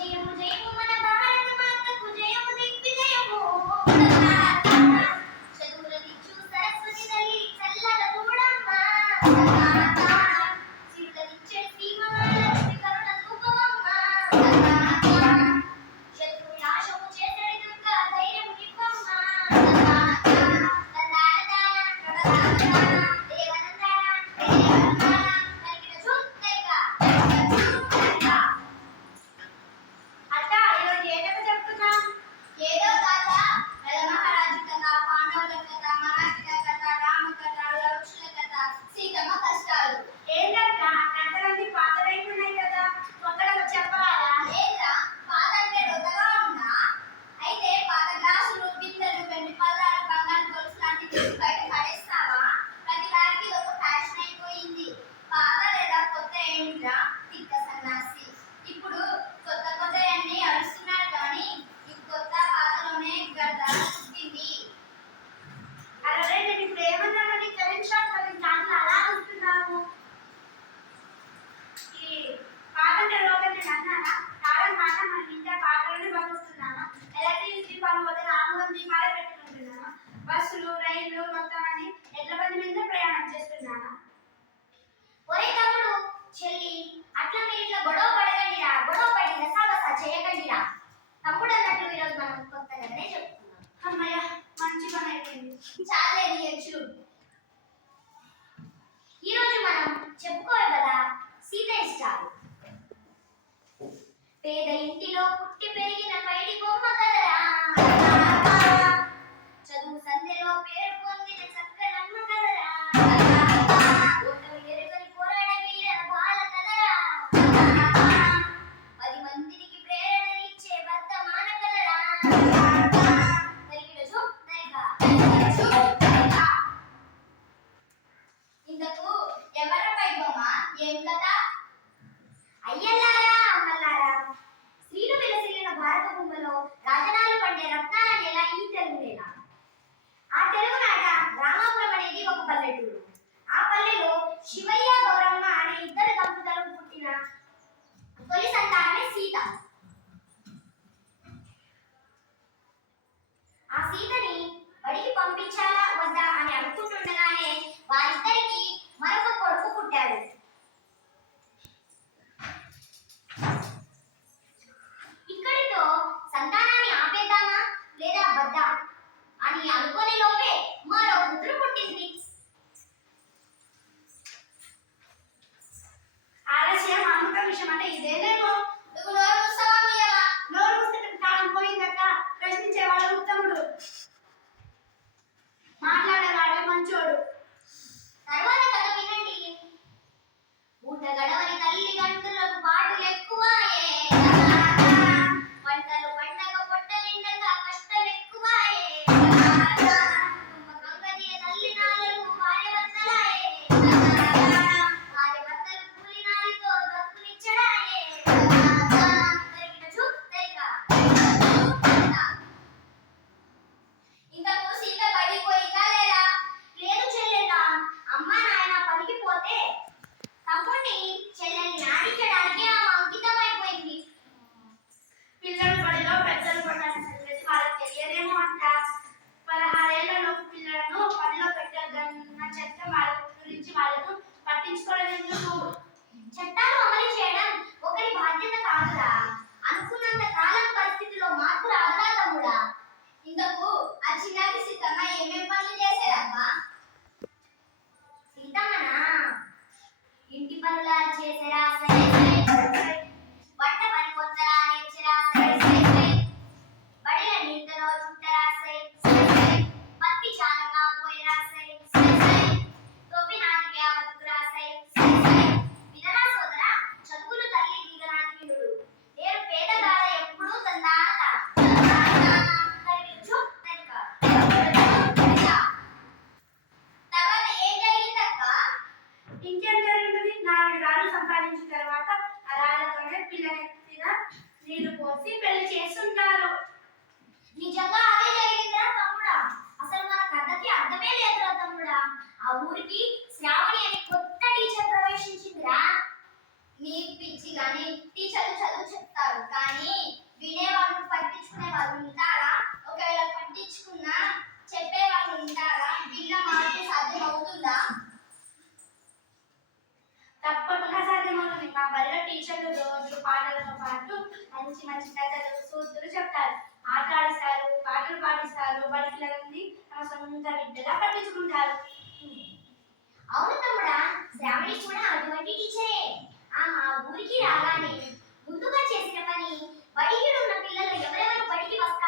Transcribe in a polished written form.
జయము జయము మన భారత మాతకు జయము దిగ్విజయము చదువులనిచ్చు సరస్వతి తల్లి చల్లగా చూడమ్మ చిరులనిచ్చే సీమ మహాలక్ష్మి కరుణ చూపవమ్మ శత్రువుల ఆశము చేసడి దుర్గా ధైర్యము నివ్వమ్మ ఇప్పుడు కొత్త కొత్త అన్ని అరుస్తున్నారు కానీ ఈ కొత్త పాతలోనే గడ్డ పుట్టింది. అరే నేను ఇప్పుడు ఏమన్నానని కరెంట్ షాక్ మరి దాంట్లో అలా అనుకున్నాము. ఈ పాతంటే రోగం నేను అన్నానా? కాలం మాట మన ఇంట్లో పాతలోనే బతుకుతున్నాను. ఎలక్ట్రిక్ దీపాలు వదిలి ఆముదం దీపాలే పెట్టుకుంటున్నాను. బస్సులు రైళ్లు మొత్తం అని ఎడ్ల బండి మీద ప్రయాణం చేస్తున్నాను. ఒరే తమ్ముడు చెల్లి అట్లా మీరు ఇట్లా గొడవ పడకండిరా, గొడవ పడి రసాబసా చేయకండిరా. తమ్ముడు అన్నట్లు ఈరోజు మనం కొత్త కథనే చెప్పుకున్నాం. అమ్మయ్య మంచి పని అయిపోయింది. చాలే నీ యక్షుడు. ఈరోజు మనం చెప్పుకోవాలి కదా సీత ఇష్టాలు. పేద ఇంటిలో పుట్టి పెరిగిన పైడి బొమ్మ కదరా, చదువు సంధ్యలో పేరు పొందిన చక్కనమ్మ కదరా, ఇంతకు ఎవరపై బొమ్మ ఏం కదా? అయ్యల్లారా అమ్మల్లారా, స్త్రీలు విలసిల్లిన భారత భూమిలో రాజనాలు పండే రత్నాల నేల ఈ తెలుగు నేల. ఆ తెలుగు నాట రామాపురం అనేది ఒక పల్లెటూరు. ఆ పల్లెలో శివయ్య గౌరమ్మ అనే ఇద్దరు దంపతులకు పుట్టిన తొలి సంతానమే సీత. ఆ సీతని బడికి పంపించాలా వద్దా అని అనుకుంటుండగానే వారిద్దరికి మరొక కొడుకు పుట్టాడు. ఇక్కడితో సంతానాన్ని ఆపేద్దామా లేదా వద్దా అని అనుకోని లోపే మరో కూతురు పుట్టింది. ఆలస్యం అమృత విషయం అంటే ఇదేనేమో. నువ్వు నోరు మూస్తావా మీయవా? నోరు మూస్తే కాలం పోయిందక్క. ప్రశ్నించేవాడు ఉత్తముడు, మాట్లాడేవాడే మంచోడు. తర్వాత కథ వినండి. ఊట గడవని తల్లిదండ్రులకు పాటలు ఎక్కువాయే, పంటలు పండగ పొట్ట నిండగా కష్టం ఎక్కువాయే, గంగదియ తల్లి నాలుగు భార్య భర్తలాయే, భార్య భర్తలు కూలి నాలితో బతుకునిచ్చడాయే, పాటలతో పాటు మంచి మంచి కథలు సూత్రులు చెప్తారు, ఆట ఆడిస్తారు, పాటలు పాడిస్తారు. బడిపిల్లలని తమ సొంత బిడ్డలా పట్టించుకుంటారు. అవును తమ్ముడా, శ్రావణి కూడా అటువంటి టీచరే. ఆ మా ఊరికి రాగానే ముందుగా చేసిన పని బడికి ఉన్న పిల్లలు ఎవరెవరు బడికి వస్తారు